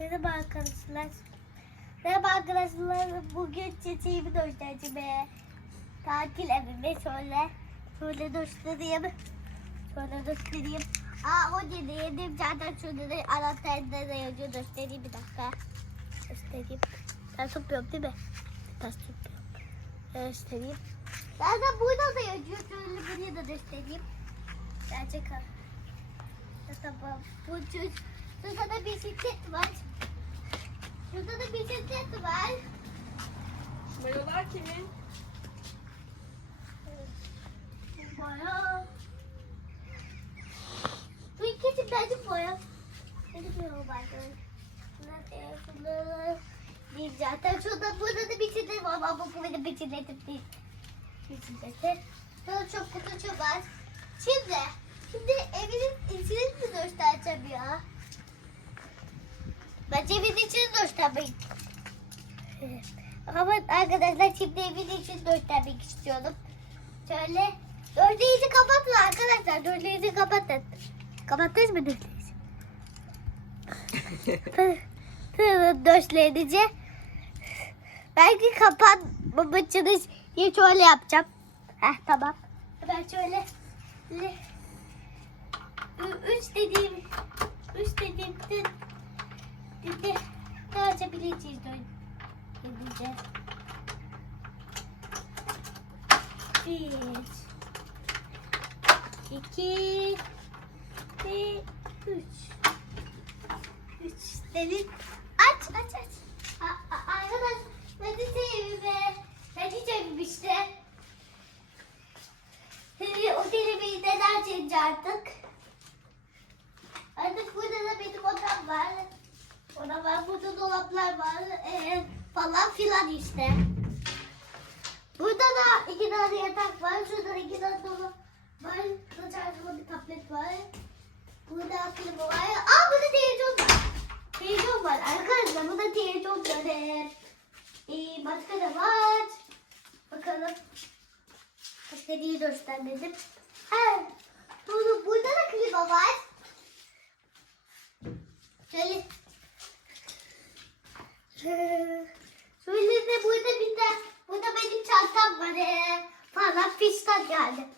Merhaba arkadaşlar. Merhaba arkadaşlar. Bugün çiçeğimi göstereceğim. Tatil evime şöyle. Şöyle göstereyim. Şöyle göstereyim. Aa o dedim zaten şurada da anahtarda da yazıyor. Göstereyim bir dakika. Göstereyim. Ters yapıyorum değil mi? Ters yapıyorum. Göstereyim. Zaten burada da yazıyor. Şöyle buraya da göstereyim. Gerçek Tamam. Bu çocuk. Şurada da bisiklet var. Şurada da bisiklet var. Mayolar kimin? Boya. Bu ikisi benim boya. Benim boya var. Bunlar telefonları değil zaten. Şurada burada da bisiklet var ama bu benim bisikletim değil. Bisikleti. Burada çok kutucu var. Şimdi, şimdi evinin içini mi göstereceğim ya? Ben evin içini göstermek Ama arkadaşlar şimdi evin içini göstermek istiyorum. Şöyle dörtleyici kapatın arkadaşlar. Dörtleyici kapatın. Kapattınız mı dörtleyici? Dörtleyici. Belki kapatmamışsınız diye şöyle yapacağım. Heh tamam. Ben şöyle üç dediğim üç dediğim de, de, de, açabileceğiz diyeceğiz. Bir, iki, ve üç. Üç dedik. Aç, aç, aç. A- a- Arkadaş, Medite evime. Medite evim işte. Şimdi o televizyonu neden açınca artık? Artık burada da benim odam var. Oda var, burada dolaplar var. Ee, falan filan işte. Burada da iki tane yatak var. Şurada da iki tane dolap var. Burada çarşıda bir tablet var. Burada film var. Aa burada televizyon var. Televizyon var. Arkadaşlar burada televizyon var. Ee, başka da var. Bakalım. Değil göstermedim. Ha, burada, burada da klima var. Şöyle de burada bir de burada benim çantam var. Ee, fistan geldi.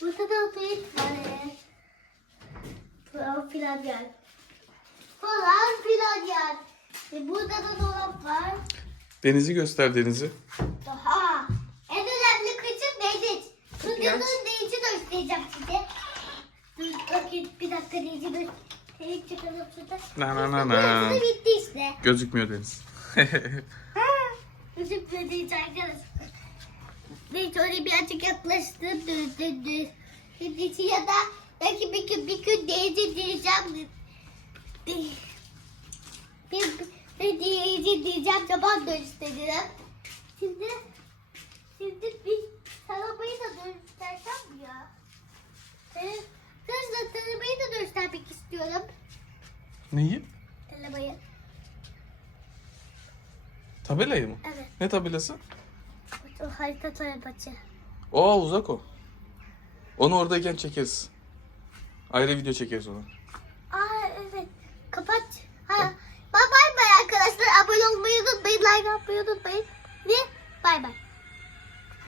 Burada da var. Ee. Falan filan geldi. Falan filan geldi. Ee, burada da dolap var. Denizi göster denizi. Daha. En önemli kısım deniz. Bu denizi göstereceğim size. Dur bakayım bir dakika denizi göstereyim. Çıkalım şurada. Na na na na. da bitti işte. Gözükmüyor deniz. Ha, Özür dilerim arkadaşlar. Neyse oraya birazcık yaklaştım. Şimdi ya da belki bir gün bir gün denize diyeceğim. Bir, bir, denize diyeceğim zaman gösteririm. Şimdi şimdi bir arabayı da mi ya. Evet. Kızla arabayı da göstermek istiyorum. Neyi? Arabayı. Tabelayı mı? Evet. Ne tabelası? Harita arabacı. Oo uzak o. Onu oradayken çekeriz. Ayrı video çekeriz onu.